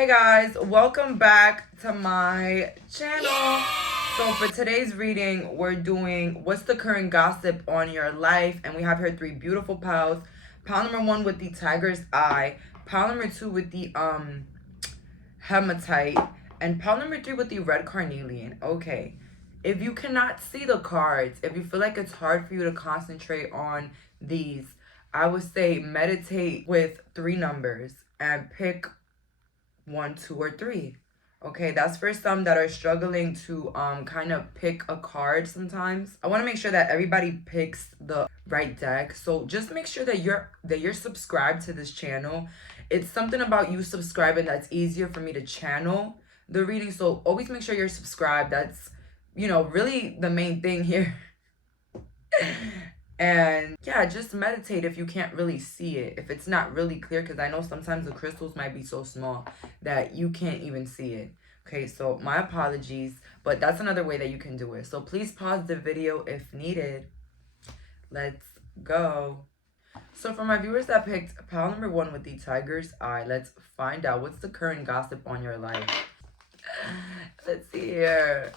Hey guys, welcome back to my channel. So for today's reading, we're doing what's the current gossip on your life, and we have here three beautiful piles. Pile number 1 with the tiger's eye, pile number 2 with the hematite, and pile number 3 with the red carnelian. Okay, if you cannot see the cards, if you feel like it's hard for you to concentrate on these, I would say meditate with 3 numbers and pick 1, 2, or 3. Okay, that's for some that are struggling to kind of pick a card sometimes. I want to make sure that everybody picks the right deck. So just make sure that you're subscribed to this channel. It's something about you subscribing that's easier for me to channel the reading. So always make sure you're subscribed. That's, really the main thing here. And yeah, just meditate if you can't really see it, if it's not really clear, because I know sometimes the crystals might be so small that you can't even see it. Okay, so my apologies, but that's another way that you can do it. So please pause the video if needed. Let's go. So for my viewers that picked pile number 1 with the tiger's eye, let's find out what's the current gossip on your life. Let's see here.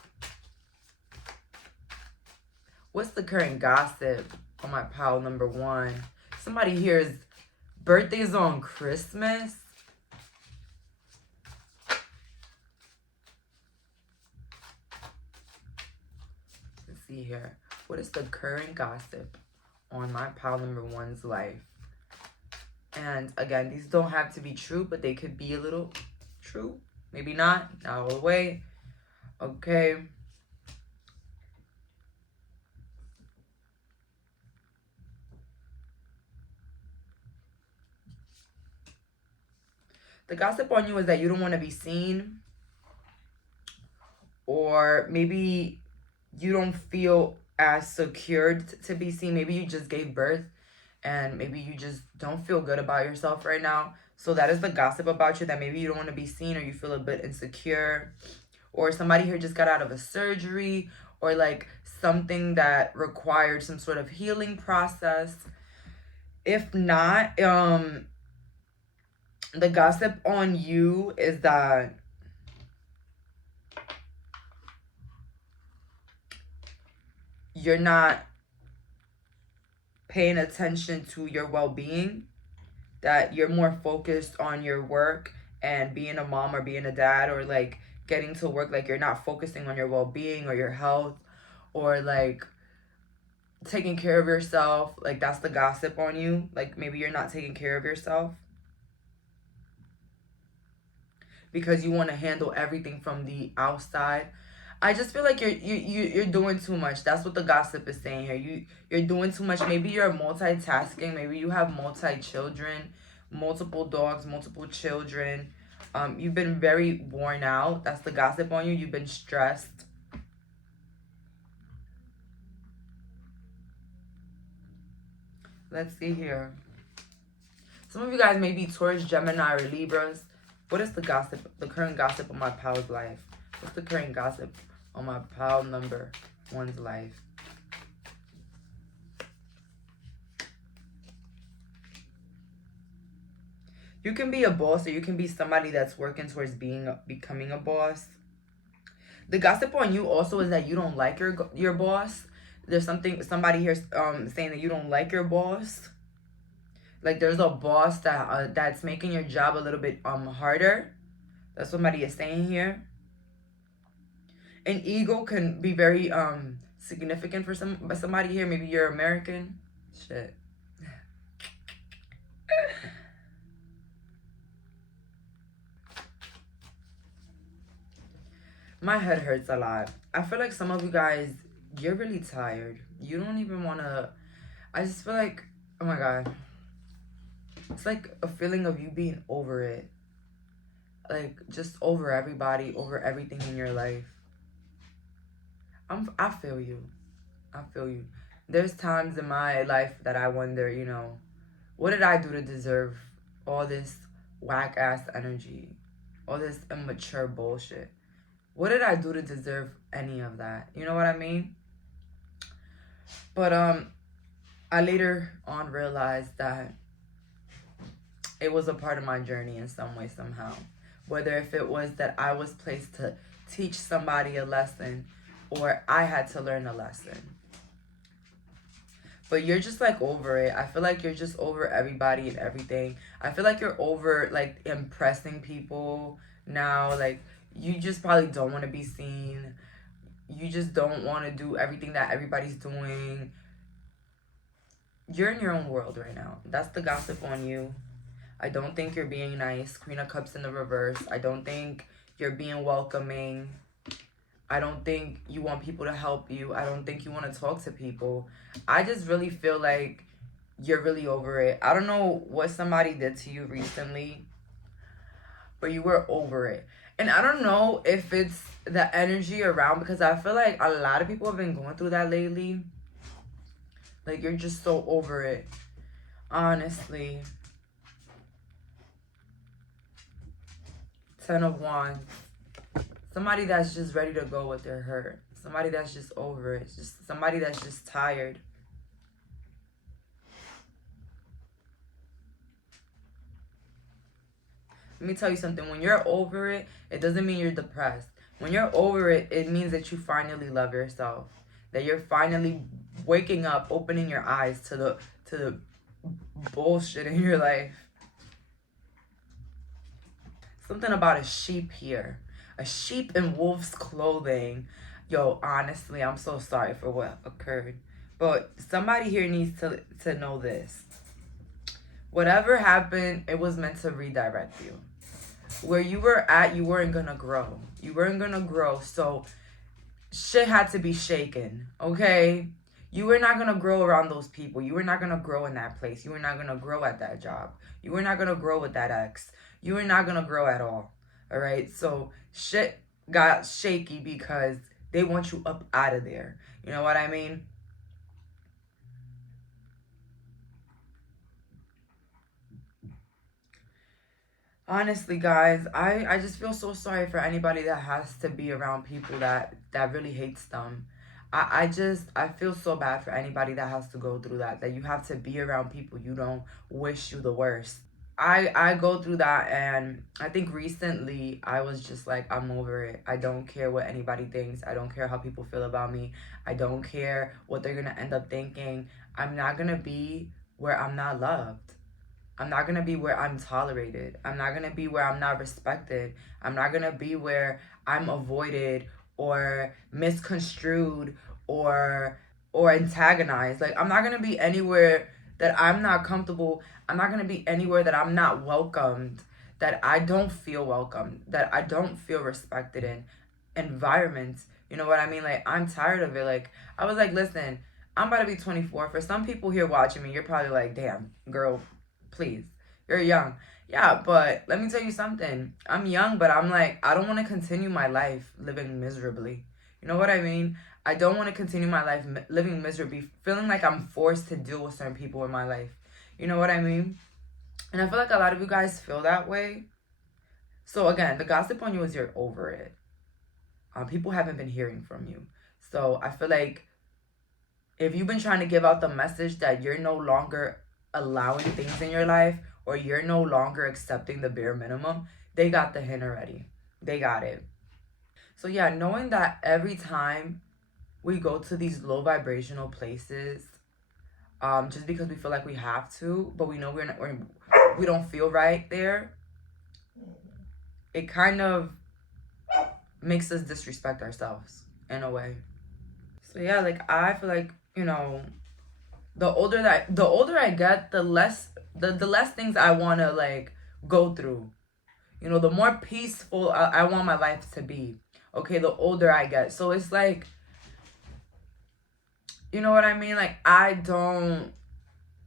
What's the current gossip on my pile number 1? Somebody here's birthdays on Christmas. Let's see here. What is the current gossip on my pile number 1's life? And again, these don't have to be true, but they could be a little true. Maybe not all the way. Okay. The gossip on you is that you don't want to be seen, or maybe you don't feel as secured to be seen. Maybe you just gave birth and maybe you just don't feel good about yourself right now. So that is the gossip about you, that maybe you don't want to be seen, or you feel a bit insecure, or somebody here just got out of a surgery, or like something that required some sort of healing process. If not, the gossip on you is that you're not paying attention to your well-being, that you're more focused on your work and being a mom or being a dad, or like getting to work, like you're not focusing on your well-being or your health, or like taking care of yourself. Like that's the gossip on you. Like maybe you're not taking care of yourself because you want to handle everything from the outside. I just feel like you're doing too much. That's what the gossip is saying here. You're doing too much. Maybe you're multitasking. Maybe you have multi-children, multiple dogs, multiple children. You've been very worn out. That's the gossip on you. You've been stressed. Let's see here. Some of you guys may be Taurus, Gemini, or Libras. What is the gossip, the current gossip on my pal's life? What's the current gossip on my pile number 1's life? You can be a boss, or you can be somebody that's working towards becoming a boss. The gossip on you also is that you don't like your boss. There's somebody here saying that you don't like your boss. Like there's a boss that's making your job a little bit harder. That's what somebody is saying here. An ego can be very significant for somebody here. Maybe you're American. Shit. My head hurts a lot. I feel like some of you guys, you're really tired. You don't even want to... I just feel like, oh my God. It's like a feeling of you being over it. Like, just over everybody, over everything in your life. I feel you. I feel you. There's times in my life that I wonder, what did I do to deserve all this whack-ass energy? All this immature bullshit? What did I do to deserve any of that? You know what I mean? But I later on realized that it was a part of my journey in some way, somehow. whether if it was that I was placed to teach somebody a lesson or I had to learn a lesson. But you're just like over it. I feel like you're just over everybody and everything. I feel like you're over like impressing people now. Like you just probably don't want to be seen. You just don't want to do everything that everybody's doing. You're in your own world right now. That's the gossip on you. I don't think you're being nice. Queen of Cups in the reverse. I don't think you're being welcoming. I don't think you want people to help you. I don't think you want to talk to people. I just really feel like you're really over it. I don't know what somebody did to you recently, but you were over it. And I don't know if it's the energy around, because I feel like a lot of people have been going through that lately. Like, you're just so over it. Honestly. 10 of Wands. Somebody that's just ready to go with their hurt. Somebody that's just over it. Just somebody that's just tired. Let me tell you something. When you're over it, it doesn't mean you're depressed. When you're over it, it means that you finally love yourself. That you're finally waking up, opening your eyes to the bullshit in your life. Something about a sheep here. A sheep in wolf's clothing. Yo, honestly, I'm so sorry for what occurred. But somebody here needs to know this. Whatever happened, it was meant to redirect you. Where you were at, you weren't gonna grow. You weren't gonna grow, so shit had to be shaken, okay? You were not gonna grow around those people. You were not gonna grow in that place. You were not gonna grow at that job. You were not gonna grow with that ex. You were not gonna grow at all, all right? So shit got shaky because they want you up out of there. You know what I mean? Honestly, guys, I just feel so sorry for anybody that has to be around people that really hates them. I feel so bad for anybody that has to go through that you have to be around people you don't wish you the worst. I go through that, and I think recently I was just like, I'm over it. I don't care what anybody thinks. I don't care how people feel about me. I don't care what they're gonna end up thinking. I'm not gonna be where I'm not loved. I'm not going to be where I'm tolerated. I'm not going to be where I'm not respected. I'm not going to be where I'm avoided or misconstrued or antagonized. Like, I'm not going to be anywhere that I'm not comfortable. I'm not going to be anywhere that I'm not welcomed, that I don't feel welcome, that I don't feel respected in environments. You know what I mean? Like, I'm tired of it. Like, I was like, listen, I'm about to be 24. For some people here watching me, you're probably like, damn, girl, please, you're young. Yeah, but let me tell you something. I'm young, but I'm like, I don't want to continue my life living miserably. You know what I mean? I don't want to continue my life living miserably, feeling like I'm forced to deal with certain people in my life. You know what I mean? And I feel like a lot of you guys feel that way. So again, the gossip on you is you're over it. People haven't been hearing from you. So I feel like if you've been trying to give out the message that you're no longer allowing things in your life, or you're no longer accepting the bare minimum, they got the hint already. They got it. So yeah, knowing that every time we go to these low vibrational places, just because we feel like we have to, but we know we don't feel right there, it kind of makes us disrespect ourselves in a way. So yeah, like I feel like, you know, the older I get, the less things I want to like go through. You know, the more peaceful I want my life to be. Okay, the older I get. So it's like, you know what I mean? Like I don't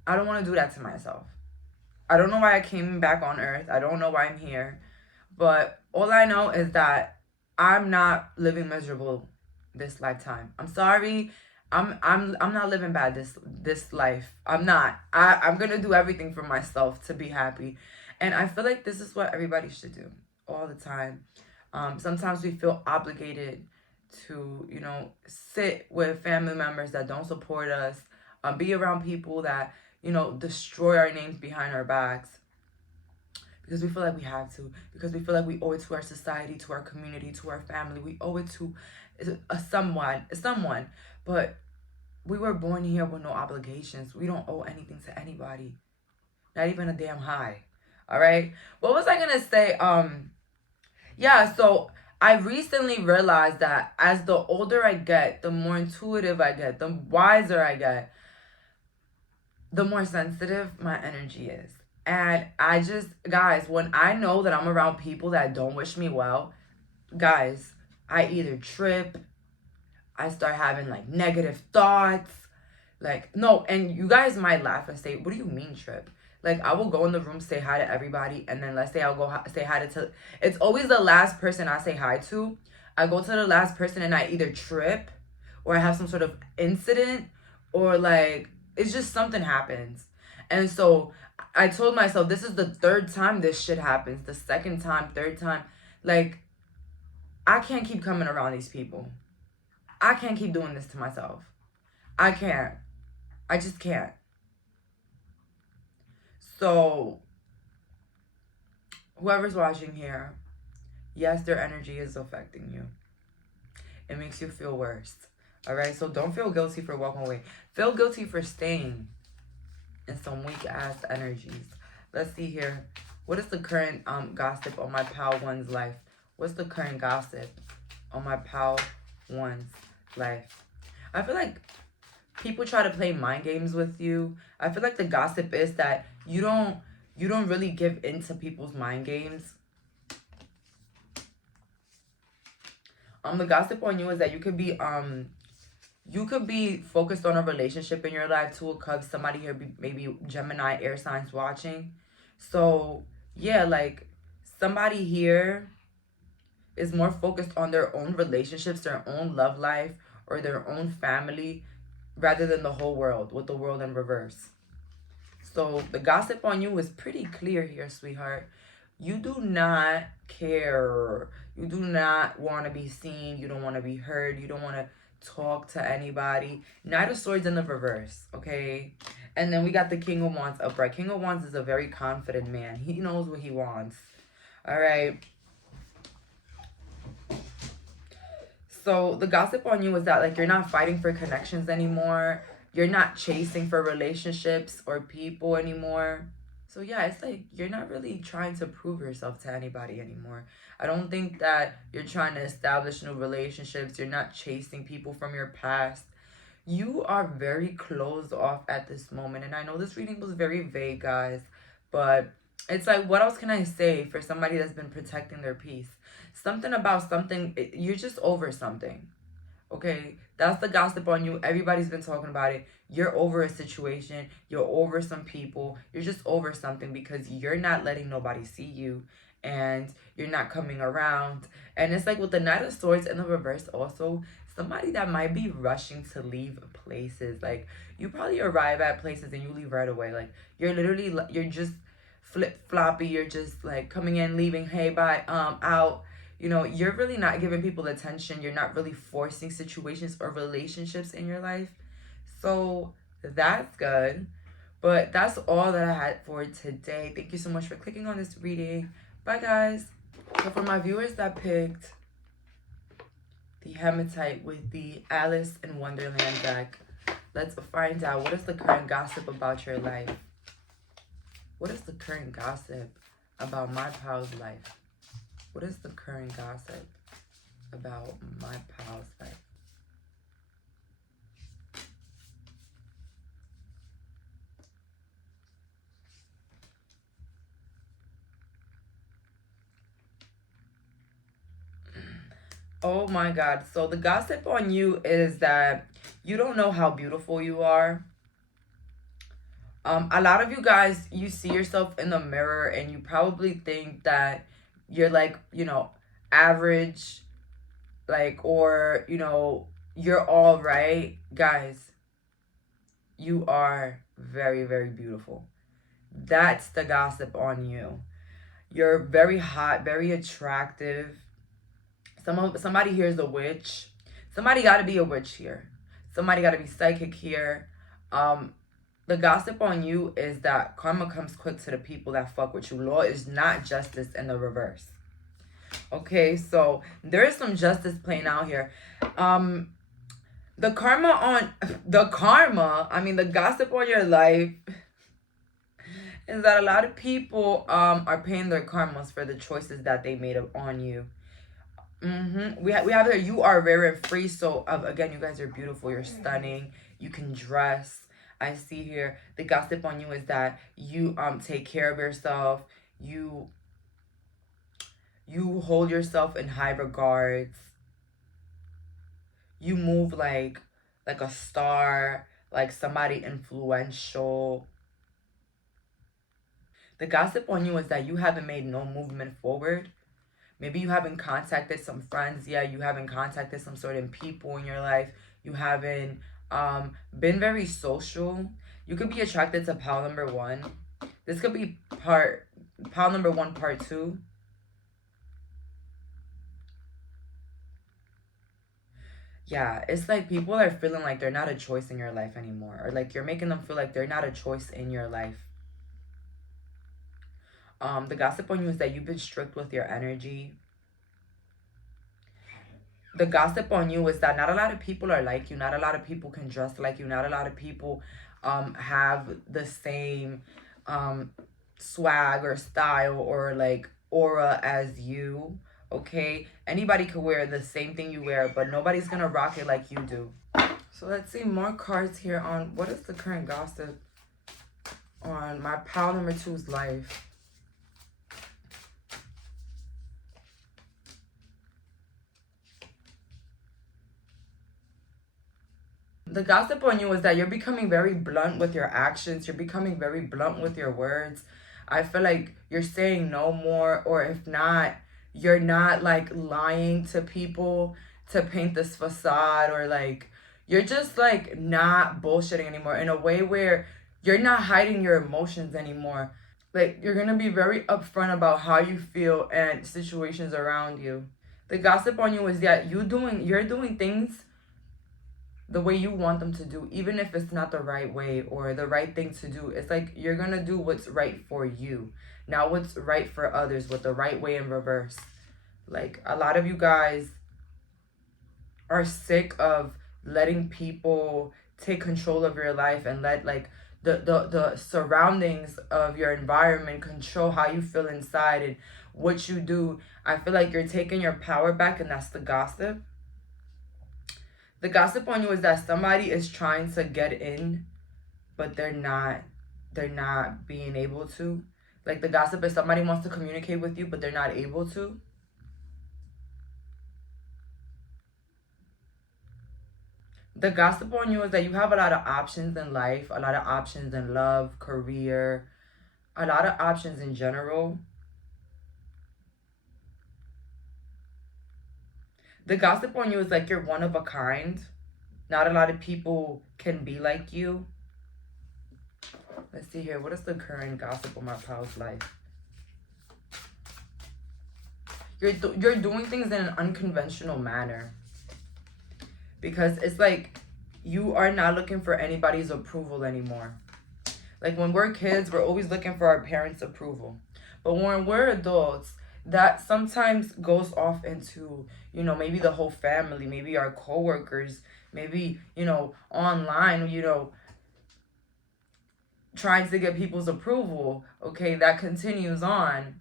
want to do that to myself. I don't know why I came back on earth. I don't know why I'm here. But all I know is that I'm not living miserable this lifetime. I'm sorry. I'm not living bad this life. I'm not. I'm gonna do everything for myself to be happy. And I feel like this is what everybody should do all the time. Sometimes we feel obligated to, you know, sit with family members that don't support us, be around people that, you know, destroy our names behind our backs. because we feel like we have to, because we feel like we owe it to our society, to our community, to our family. We owe it to someone. But we were born here with no obligations. We don't owe anything to anybody, not even a damn high. All right. What was I gonna say? Yeah. So I recently realized that as the older I get, the more intuitive I get, the wiser I get, the more sensitive my energy is. And I just, guys, when I know that I'm around people that don't wish me well, guys, I either trip, I start having like negative thoughts. Like, no, and you guys might laugh and say, what do you mean trip? Like, I will go in the room, say hi to everybody, and then let's say I'll go say hi to, it's always the last person I say hi to. I go to the last person and I either trip or I have some sort of incident or like, it's just something happens. And so I told myself, this is the third time this shit happens. The second time, third time. Like, I can't keep coming around these people. I can't keep doing this to myself. I can't. I just can't. So, whoever's watching here, yes, their energy is affecting you. It makes you feel worse. All right? So, don't feel guilty for walking away. Feel guilty for staying in some weak-ass energies. Let's see here. What is the current gossip on my pal one's life? What's the current gossip on my pal one's life? I feel like people try to play mind games with you. I feel like the gossip is that you don't really give into people's mind games. The gossip on you is that you could be focused on a relationship in your life. Two of Cups, somebody here, maybe Gemini, air signs watching. So yeah, like somebody here is more focused on their own relationships, their own love life, or their own family, rather than the whole world, with the world in reverse. So the gossip on you is pretty clear here, sweetheart. You do not care. You do not want to be seen. You don't want to be heard. You don't want to talk to anybody. Knight of Swords in the reverse, okay? And then we got the King of Wands upright. King of Wands is a very confident man. He knows what he wants. All right. So the gossip on you is that like you're not fighting for connections anymore. You're not chasing for relationships or people anymore. So yeah, it's like you're not really trying to prove yourself to anybody anymore. I don't think that you're trying to establish new relationships. You're not chasing people from your past. You are very closed off at this moment. And I know this reading was very vague, guys. But it's like, what else can I say for somebody that's been protecting their peace? Something about something, you're just over something. Okay, that's the gossip on you. Everybody's been talking about it. You're over a situation. You're over some people. You're just over something because you're not letting nobody see you and you're not coming around. And it's like with the Knight of Swords in the reverse also, somebody that might be rushing to leave places. Like you probably arrive at places and you leave right away. Like you're just flip-floppy. You're just like coming in, leaving, hey, bye, out. You know, you're really not giving people attention. You're not really forcing situations or relationships in your life. So that's good. But that's all that I had for today. Thank you so much for clicking on this reading. Bye, guys. So for my viewers that picked the Hematite with the Alice in Wonderland deck, let's find out what is the current gossip about your life. What is the current gossip about my pal's life? What is the current gossip about my pal's life? Oh my God. So the gossip on you is that you don't know how beautiful you are. A lot of you guys, you see yourself in the mirror and you probably think that you're like, you know, average, like, or, you know, you're all right. Guys, you are very, very beautiful. That's the gossip on you. You're very hot, very attractive. Somebody here is a witch. Somebody got to be a witch here. Somebody got to be psychic here. The gossip on you is that karma comes quick to the people that fuck with you. Law is not justice in the reverse. Okay, so there is some justice playing out here. The gossip on your life is that a lot of people are paying their karmas for the choices that they made on you. We have here, you are rare and free. So again, you guys are beautiful, you're stunning, you can dress. I see here the gossip on you is that you take care of yourself, you hold yourself in high regards, you move like a star, like somebody influential. The gossip on you is that you haven't made no movement forward. Maybe you haven't contacted some friends. Yeah, you haven't contacted some certain people in your life. You haven't been very social. You could be attracted to pile number 1. This could be pile number 1, part 2. Yeah, it's like people are feeling like they're not a choice in your life anymore. Or like you're making them feel like they're not a choice in your life. The gossip on you is that you've been strict with your energy. The gossip on you is that not a lot of people are like you. Not a lot of people can dress like you. Not a lot of people have the same swag or style or like aura as you. Okay, anybody could wear the same thing you wear, but nobody's gonna rock it like you do. So let's see more cards here on what is the current gossip on my pal number 2's life. The gossip on you is that you're becoming very blunt with your actions. You're becoming very blunt with your words. I feel like you're saying no more, or if not, you're not like lying to people to paint this facade, or like you're just like not bullshitting anymore in a way where you're not hiding your emotions anymore. Like you're gonna be very upfront about how you feel and situations around you. The gossip on you is that you're doing things the way you want them to do, even if it's not the right way or the right thing to do. It's like you're gonna do what's right for you, not what's right for others, with the right way in reverse. Like a lot of you guys are sick of letting people take control of your life and let like the surroundings of your environment control how you feel inside and what you do. I feel like you're taking your power back, and that's the gossip. The gossip on you is that somebody is trying to get in, but they're not being able to. Like the gossip is somebody wants to communicate with you, but they're not able to. The gossip on you is that you have a lot of options in life, a lot of options in love, career, a lot of options in general. The gossip on you is like you're one of a kind. Not a lot of people can be like you. Let's see here. What is the current gossip on my pal's life? You're doing things in an unconventional manner. Because it's like you are not looking for anybody's approval anymore. Like when we're kids, we're always looking for our parents' approval. But when we're adults, that sometimes goes off into, maybe the whole family, maybe our coworkers, maybe, online, trying to get people's approval. Okay, that continues on.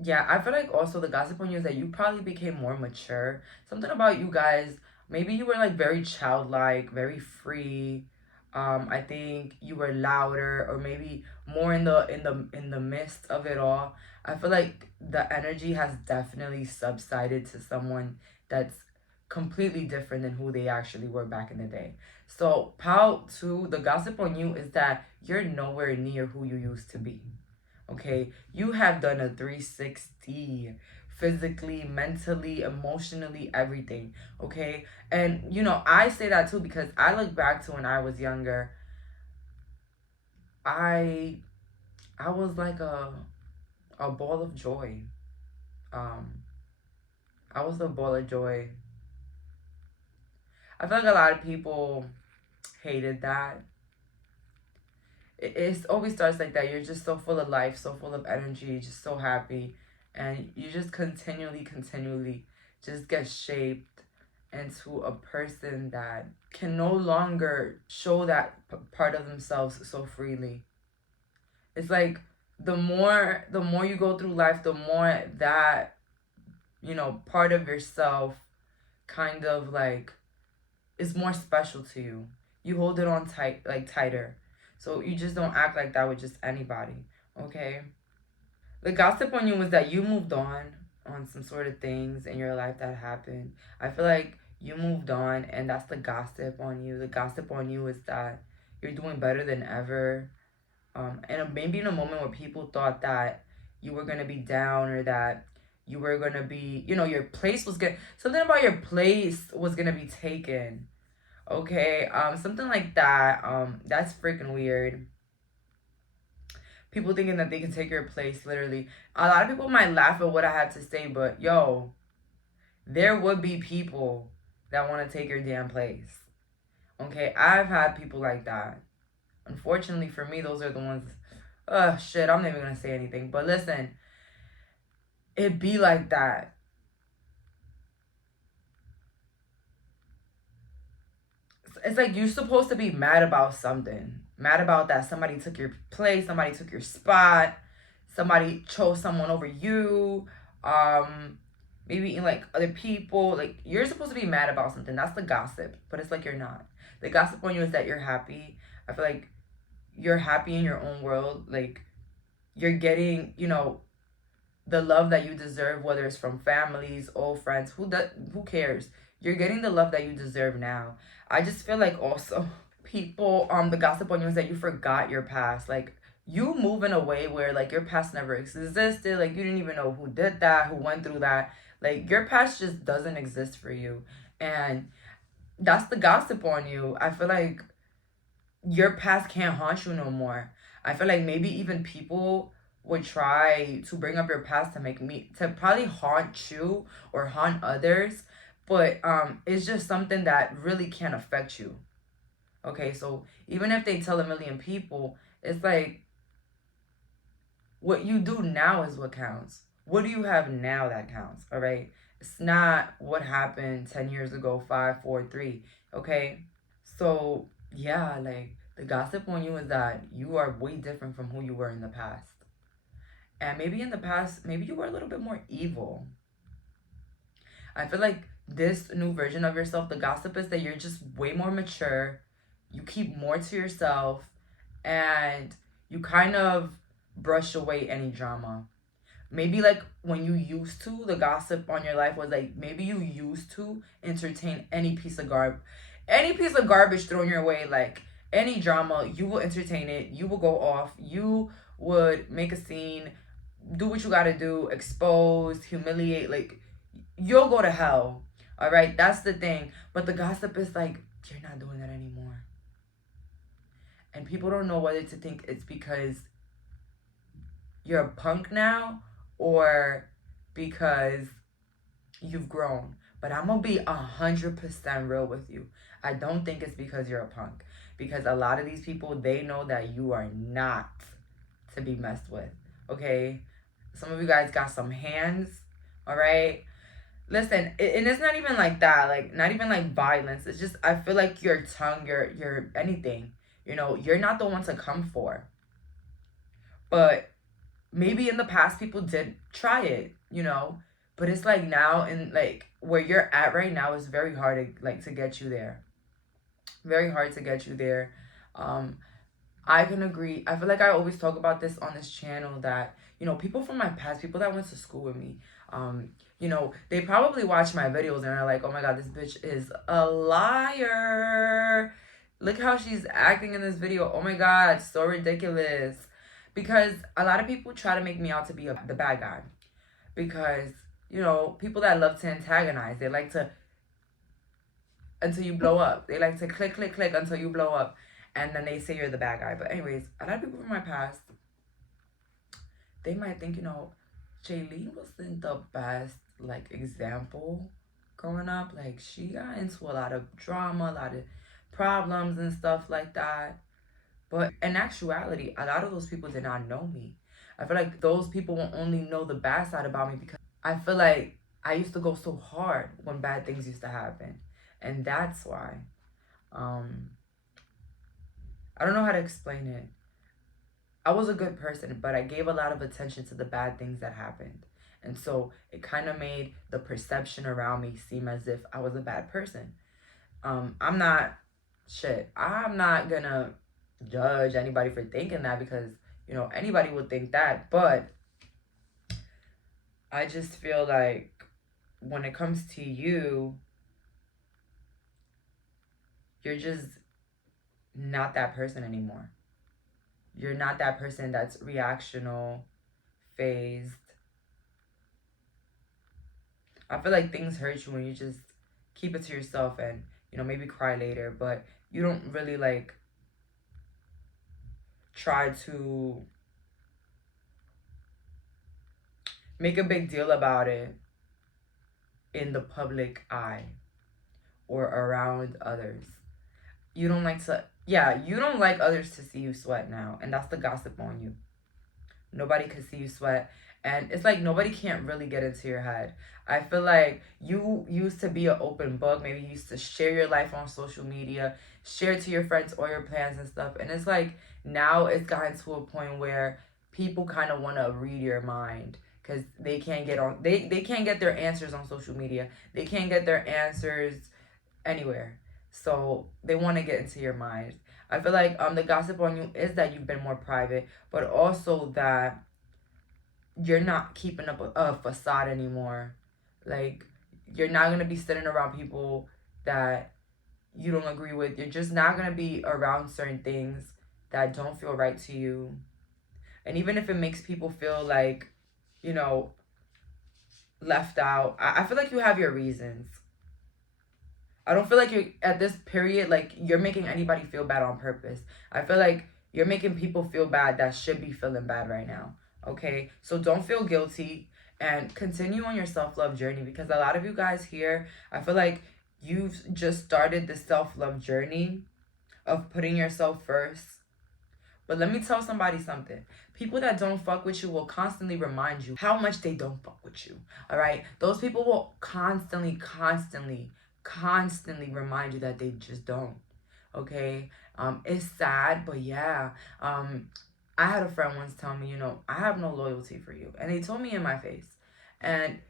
Yeah, I feel like also the gossip on you is that you probably became more mature. Something about you guys, maybe you were like very childlike, very free. I think you were louder, or maybe more in the midst of it all. I feel like the energy has definitely subsided to someone that's completely different than who they actually were back in the day. So, Pal 2, the gossip on you is that you're nowhere near who you used to be. Okay, you have done a 360 physically, mentally, emotionally, everything. Okay, and I say that too because I look back to when I was younger. I was like a ball of joy. um I was a ball of joy. I feel like a lot of people hated that. It always starts like that. You're just so full of life, so full of energy, just so happy. And you just continually just get shaped into a person that can no longer show that part of themselves so freely. It's like the more you go through life, the more that, part of yourself kind of like is more special to you. You hold it on tight, like tighter. So you just don't act like that with just anybody. Okay? The gossip on you was that you moved on some sort of things in your life that happened. I feel like you moved on, and that's the gossip on you. The gossip on you is that you're doing better than ever. And maybe in a moment where people thought that you were gonna be down, or that you were gonna be, your place was gonna, something about your place was gonna be taken. Okay, something like that. That's freaking weird. People thinking that they can take your place, literally. A lot of people might laugh at what I had to say, but yo, there would be people that want to take your damn place. Okay, I've had people like that. Unfortunately for me, those are the ones. Shit, I'm not even gonna say anything. But listen, it be like that. It's like you're supposed to be mad about something. Mad about that somebody took your place, somebody took your spot, somebody chose someone over you. Maybe in like other people. Like you're supposed to be mad about something. That's the gossip. But it's like you're not. The gossip on you is that you're happy. I feel like you're happy in your own world. Like you're getting, the love that you deserve, whether it's from families, old friends, who cares? You're getting the love that you deserve now. I just feel like also people, the gossip on you is that you forgot your past. Like you move in a way where like your past never existed. Like you didn't even know who did that, who went through that. Like your past just doesn't exist for you. And that's the gossip on you. I feel like your past can't haunt you no more. I feel like maybe even people would try to bring up your past to make me to probably haunt you or haunt others, but it's just something that really can't affect you. Okay, so even if they tell a million people, it's like what you do now is what counts. What do you have now that counts? All right, it's not what happened 10 years ago, 5, 4, 3. Okay, so yeah, like the gossip on you is that you are way different from who you were in the past. And maybe in the past, maybe you were a little bit more evil. I feel like this new version of yourself, the gossip is that you're just way more mature. You keep more to yourself, and you kind of brush away any drama. Maybe like when you used to, the gossip on your life was like maybe you used to entertain any piece of garbage thrown your way, like any drama, you will entertain it. You will go off. You would make a scene, do what you gotta do, expose, humiliate, like you'll go to hell. All right, that's the thing. But the gossip is like you're not doing that anymore, and people don't know whether to think it's because you're a punk now or because you've grown. But I'm gonna be 100% real with you. I don't think it's because you're a punk, because a lot of these people, they know that you are not to be messed with. Okay, some of you guys got some hands. All right, listen, and it's not even like that, like not even like violence. It's just I feel like your tongue, your anything, you're not the one to come for. But maybe in the past people did try it, but it's like now, and like where you're at right now is very hard to like to get you there. Very hard to get you there. um I can agree. I feel like I always talk about this on this channel that, people from my past, people that went to school with me, they probably watch my videos and are like, oh my God, this bitch is a liar. Look how she's acting in this video. Oh my God, so ridiculous. Because a lot of people try to make me out to be the bad guy. Because, people that love to antagonize, they like to, until you blow up. They like to click, click, click until you blow up. And then they say you're the bad guy. But anyways, a lot of people from my past, they might think, Jayleen wasn't the best like example growing up. Like she got into a lot of drama, a lot of problems and stuff like that. But in actuality, a lot of those people did not know me. I feel like those people will only know the bad side about me because I feel like I used to go so hard when bad things used to happen. And that's why. Um, I don't know how to explain it. I was a good person, but I gave a lot of attention to the bad things that happened. And so it kind of made the perception around me seem as if I was a bad person. I'm not, I'm not gonna judge anybody for thinking that because, you know, anybody would think that. But I just feel like when it comes to you, you're just not that person anymore. You're not that person that's reactional, phased. I feel like things hurt you when you just keep it to yourself and, you know, maybe cry later, but you don't really like try to make a big deal about it in the public eye or around others. You don't like to, yeah, you don't like others to see you sweat now, and that's the gossip on you. Nobody could see you sweat, and it's like nobody can't really get into your head. I feel like you used to be an open book. Maybe you used to share your life on social media, share it to your friends or your plans and stuff, and it's like now it's gotten to a point where people kind of want to read your mind because they can't get on, they can't get their answers on social media, they can't get their answers anywhere, so they want to get into your mind. I feel like the gossip on you is that you've been more private, but also that you're not keeping up a facade anymore. Like you're not gonna be sitting around people that you don't agree with. You're just not gonna be around certain things that don't feel right to you. And even if it makes people feel like, you know, left out, I feel like you have your reasons. I don't feel like you're at this period, like you're making anybody feel bad on purpose. I feel like you're making people feel bad that should be feeling bad right now. Okay? So don't feel guilty and continue on your self-love journey because a lot of you guys here, I feel like you've just started the self-love journey of putting yourself first. But let me tell somebody something. People that don't fuck with you will constantly remind you how much they don't fuck with you. All right? Those people will constantly remind you that they just don't. Okay? It's sad, but yeah. I had a friend once tell me, you know, I have no loyalty for you. And they told me in my face. And,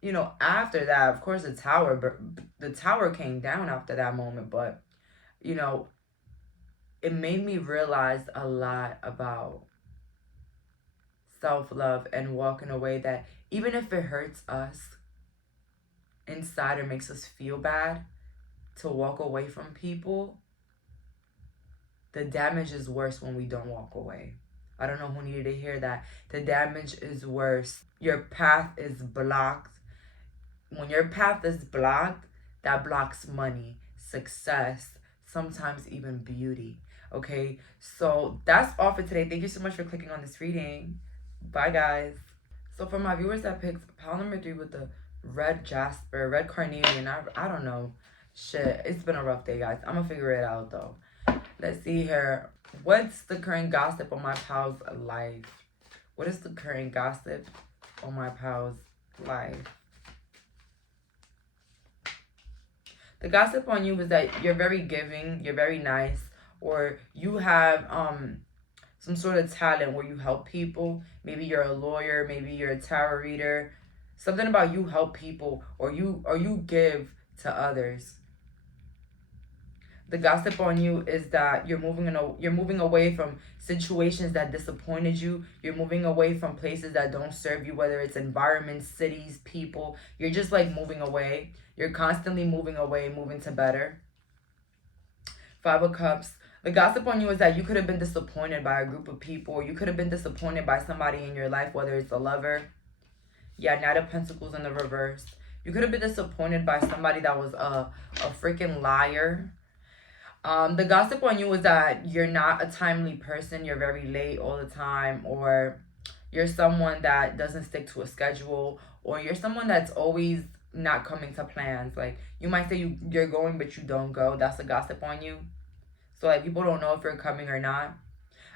you know, after that, of course, the tower came down after that moment. But, you know, it made me realize a lot about self-love and walking away, that even if it hurts us inside or makes us feel bad to walk away from people, the damage is worse when we don't walk away. I don't know who needed to hear that. The damage is worse. Your path is blocked. When your path is blocked, that blocks money, success, sometimes even beauty. Okay, so that's all for today. Thank you so much for clicking on this reading. Bye, guys. So for my viewers that picked pile number 3 with the red jasper, red carnelian, I don't know. Shit, it's been a rough day, guys. I'm gonna figure it out, though. Let's see here. What's the current gossip on my pal's life? What is the current gossip on my pal's life? The gossip on you is that you're very giving, you're very nice, or you have some sort of talent where you help people. Maybe you're a lawyer, maybe you're a tarot reader. Something about you help people, or you give to others. The gossip on you is that you're moving away from situations that disappointed you. You're moving away from places that don't serve you, whether it's environments, cities, people. You're just like moving away. You're constantly moving away, moving to better. 5 of Cups. The gossip on you is that you could have been disappointed by a group of people. Or you could have been disappointed by somebody in your life, whether it's a lover. Yeah, Knight of Pentacles in the reverse. You could have been disappointed by somebody that was a freaking liar. The gossip on you is that you're not a timely person. You're very late all the time, or you're someone that doesn't stick to a schedule, or you're someone that's always not coming to plans. Like, you might say you're going, but you don't go. That's a gossip on you. So, like, people don't know if you're coming or not.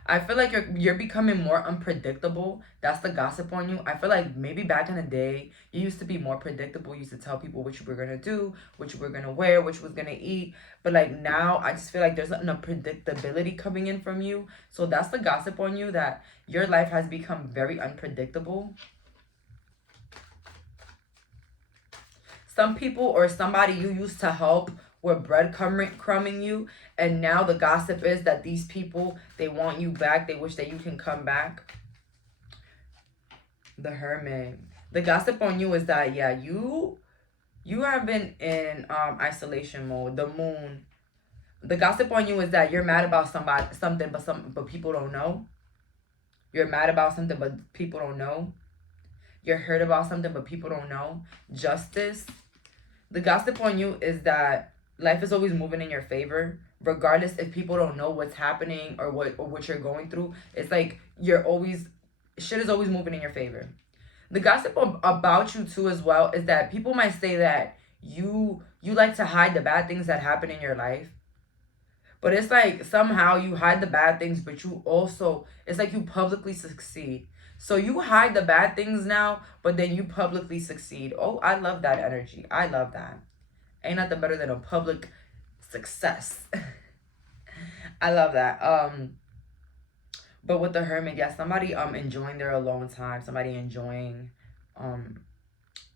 I feel like you're becoming more unpredictable. That's the gossip on you. I feel like maybe back in the day, you used to be more predictable. You used to tell people what you were gonna do, what you were gonna wear, what you was gonna eat. But like now, I just feel like there's an unpredictability coming in from you. So that's the gossip on you, that your life has become very unpredictable. Some people or somebody you used to help were breadcrumbing you, and now the gossip is that these people, they want you back. They wish that you can come back. The Hermit. The gossip on you is that, yeah, you have been in isolation mode. The Moon. The gossip on you is that you're mad about something, but people don't know. You're mad about something, but people don't know. You're hurt about something, but people don't know. Justice. The gossip on you is that life is always moving in your favor, regardless if people don't know what's happening or what you're going through. It's like shit is always moving in your favor. The gossip about you too as well is that people might say that you like to hide the bad things that happen in your life. But it's like somehow you hide the bad things, but you also, it's like you publicly succeed. So you hide the bad things now, but then you publicly succeed. Oh, I love that energy. I love that. Ain't nothing better than a public success. I love that. But with the Hermit, yeah, somebody enjoying their alone time, somebody enjoying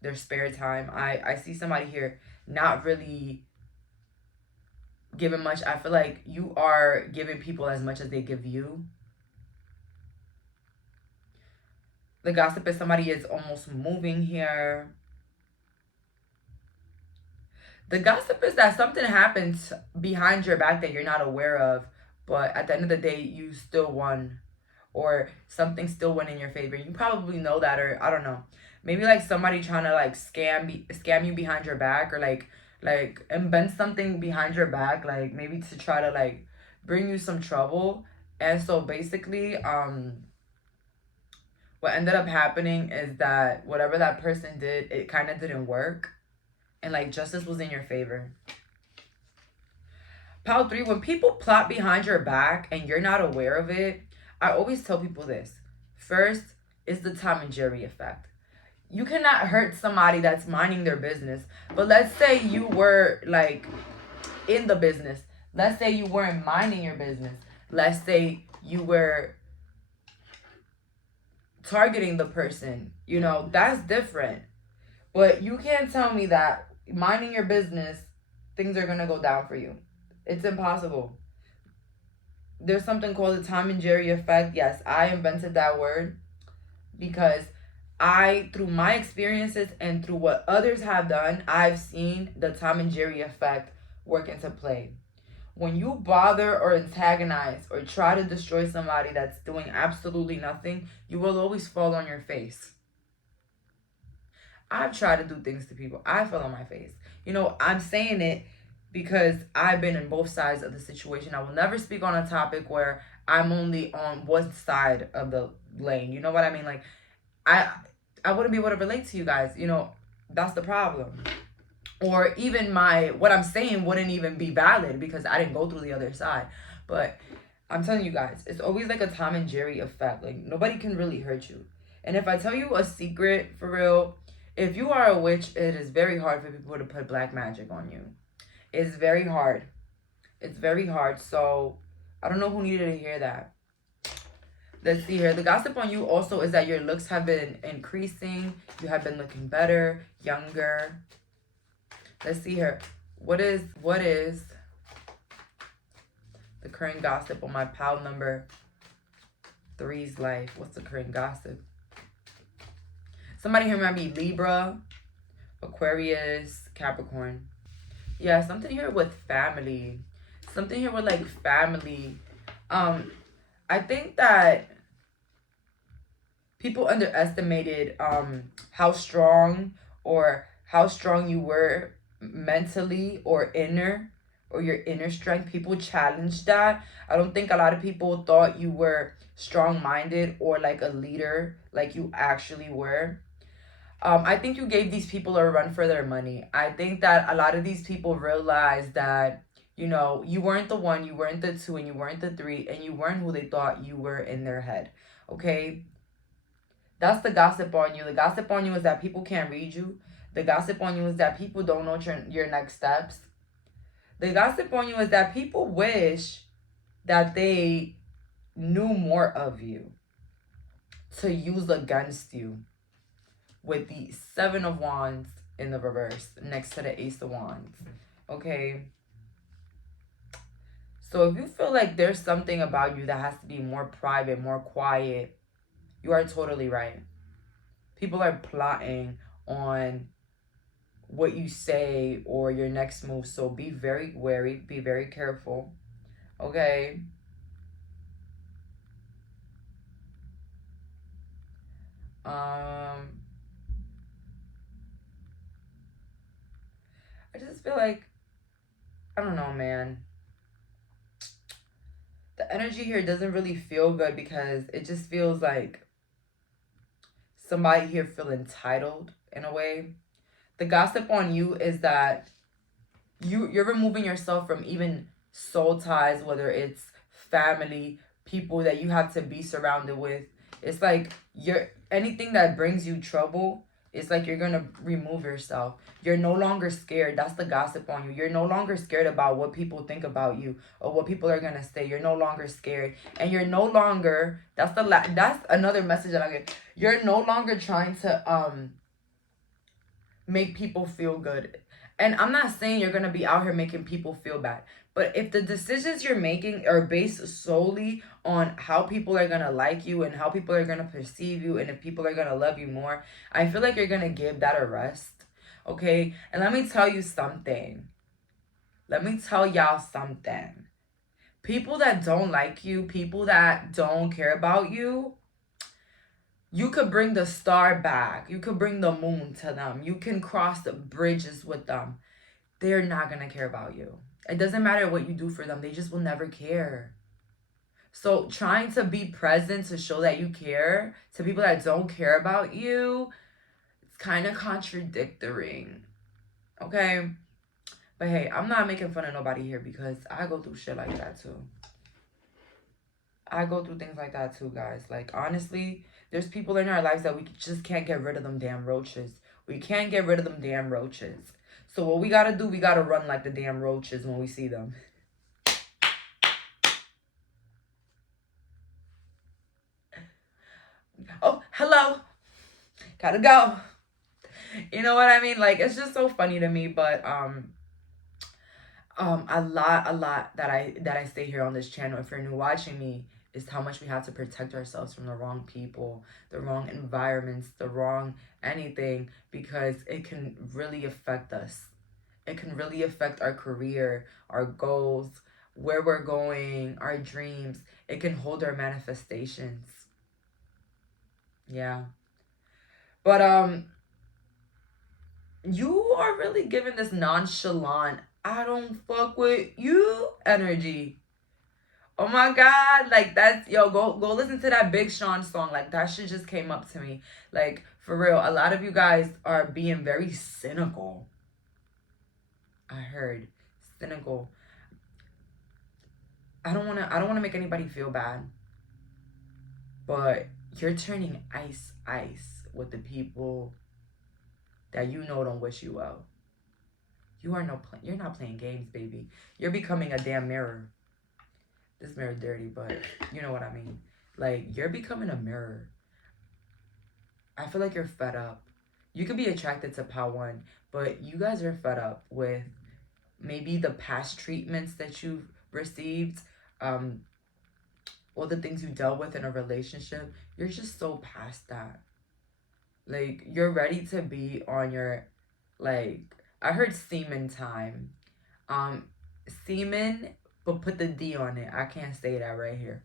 their spare time. I see somebody here not really giving much. I feel like you are giving people as much as they give you. The gossip is somebody is almost moving here. The gossip is that something happens behind your back that you're not aware of, but at the end of the day, you still won, or something still went in your favor. You probably know that, or I don't know. Maybe like somebody trying to like scam you behind your back, or like invent something behind your back, like maybe to try to like bring you some trouble. And so basically, what ended up happening is that whatever that person did, it kind of didn't work. And like justice was in your favor. Pile 3, when people plot behind your back and you're not aware of it, I always tell people this. First is the Tom and Jerry effect. You cannot hurt somebody that's minding their business. But let's say you were like in the business. Let's say you weren't minding your business. Let's say you were targeting the person. You know, that's different. But you can't tell me that minding your business, things are going to go down for you. It's impossible. There's something called the Tom and Jerry effect. Yes, I invented that word because through my experiences and through what others have done, I've seen the Tom and Jerry effect work into play. When you bother or antagonize or try to destroy somebody that's doing absolutely nothing, you will always fall on your face. I've tried to do things to people. I fell on my face. You know, I'm saying it because I've been in both sides of the situation. I will never speak on a topic where I'm only on one side of the lane. You know what I mean? Like, I wouldn't be able to relate to you guys. You know, that's the problem. Or even what I'm saying wouldn't even be valid because I didn't go through the other side. But I'm telling you guys, it's always like a Tom and Jerry effect. Like, nobody can really hurt you. And if I tell you a secret, for real, if you are a witch, it is very hard for people to put black magic on you. It's very hard. It's very hard. So I don't know who needed to hear that. Let's see here. The gossip on you also is that your looks have been increasing. You have been looking better, younger. Let's see here. What is the current gossip on my pile number 3's life? What's the current gossip? Somebody here might be Libra, Aquarius, Capricorn. Yeah, something here with family. Something here with like family. I think that people underestimated how strong you were mentally or inner or your inner strength. People challenged that. I don't think a lot of people thought you were strong-minded or like a leader like you actually were. I think you gave these people a run for their money. I think that a lot of these people realized that, you know, you weren't the one, you weren't the two, and you weren't the three, and you weren't who they thought you were in their head. Okay? That's the gossip on you. The gossip on you is that people can't read you. The gossip on you is that people don't know your next steps. The gossip on you is that people wish that they knew more of you to use against you, with the Seven of Wands in the reverse next to the Ace of Wands. Okay? So if you feel like there's something about you that has to be more private, more quiet, you are totally right. People are plotting on what you say or your next move. So be very wary, be very careful. Okay? I just feel like, I don't know, man. The energy here doesn't really feel good because it just feels like somebody here feel entitled in a way. The gossip on you is that you're removing yourself from even soul ties, whether it's family, people that you have to be surrounded with. It's like you're anything that brings you trouble, it's like you're gonna remove yourself. You're no longer scared. That's the gossip on you. You're no longer scared about what people think about you or what people are gonna say. You're no longer scared, and you're no longer. That's another message that I get. You're no longer trying to make people feel good. And I'm not saying you're gonna be out here making people feel bad. But if the decisions you're making are based solely on how people are gonna like you and how people are gonna perceive you and if people are gonna love you more, I feel like you're gonna give that a rest. Okay? And let me tell you something. Let me tell y'all something. People that don't like you, people that don't care about you, you could bring the star back. You could bring the moon to them. You can cross the bridges with them. They're not going to care about you. It doesn't matter what you do for them. They just will never care. So trying to be present to show that you care to people that don't care about you, it's kind of contradictory. Okay? But hey, I'm not making fun of nobody here because I go through shit like that too. I go through things like that too, guys. Like, honestly, there's people in our lives that we just can't get rid of them damn roaches. We can't get rid of them damn roaches. So what we gotta do, we gotta run like the damn roaches when we see them. Oh, hello. Gotta go. You know what I mean? Like, it's just so funny to me, but a lot that I say here on this channel, if you're new watching me, is how much we have to protect ourselves from the wrong people, the wrong environments, the wrong anything, because it can really affect us. It can really affect our career, our goals, where we're going, our dreams. It can hold our manifestations. Yeah. But you are really giving this nonchalant, I don't fuck with you energy. Oh my God, like that's, yo, go listen to that Big Sean song. Like that shit just came up to me. Like for real, a lot of you guys are being very cynical. I heard cynical. I don't wanna make anybody feel bad. But you're turning ice with the people that you know don't wish you well. You're not playing games, baby. You're becoming a damn mirror. This mirror dirty, but you know what I mean. Like, you're becoming a mirror. I feel like you're fed up. You could be attracted to Pawan, but you guys are fed up with maybe the past treatments that you've received, all the things you dealt with in a relationship. You're just so past that. Like, you're ready to be on your, like, I heard semen time. Semen, but put the D on it. I can't say that right here.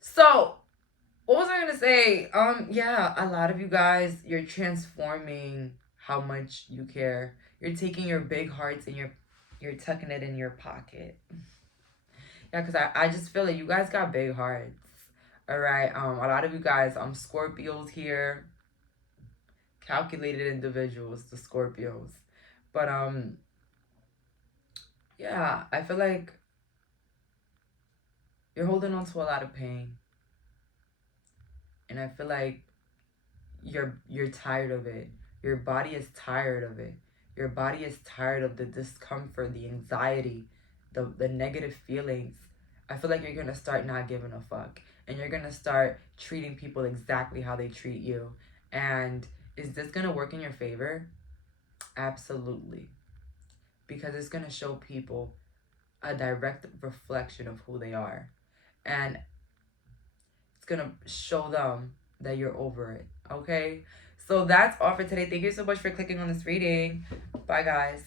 So what was I gonna say? Yeah, a lot of you guys, you're transforming how much you care. You're taking your big hearts and you're You're tucking it in your pocket. Yeah, because I just feel like you guys got big hearts. All right. A lot of you guys, Scorpios here. Calculated individuals, the Scorpios. But yeah, I feel like you're holding on to a lot of pain. And I feel like you're tired of it. Your body is tired of it. Your body is tired of the discomfort, the anxiety, the negative feelings. I feel like you're gonna start not giving a fuck. And you're gonna start treating people exactly how they treat you. And is this gonna work in your favor? Absolutely. Because it's gonna show people a direct reflection of who they are. And it's gonna show them that you're over it. Okay? So that's all for today. Thank you so much for clicking on this reading. Bye, guys.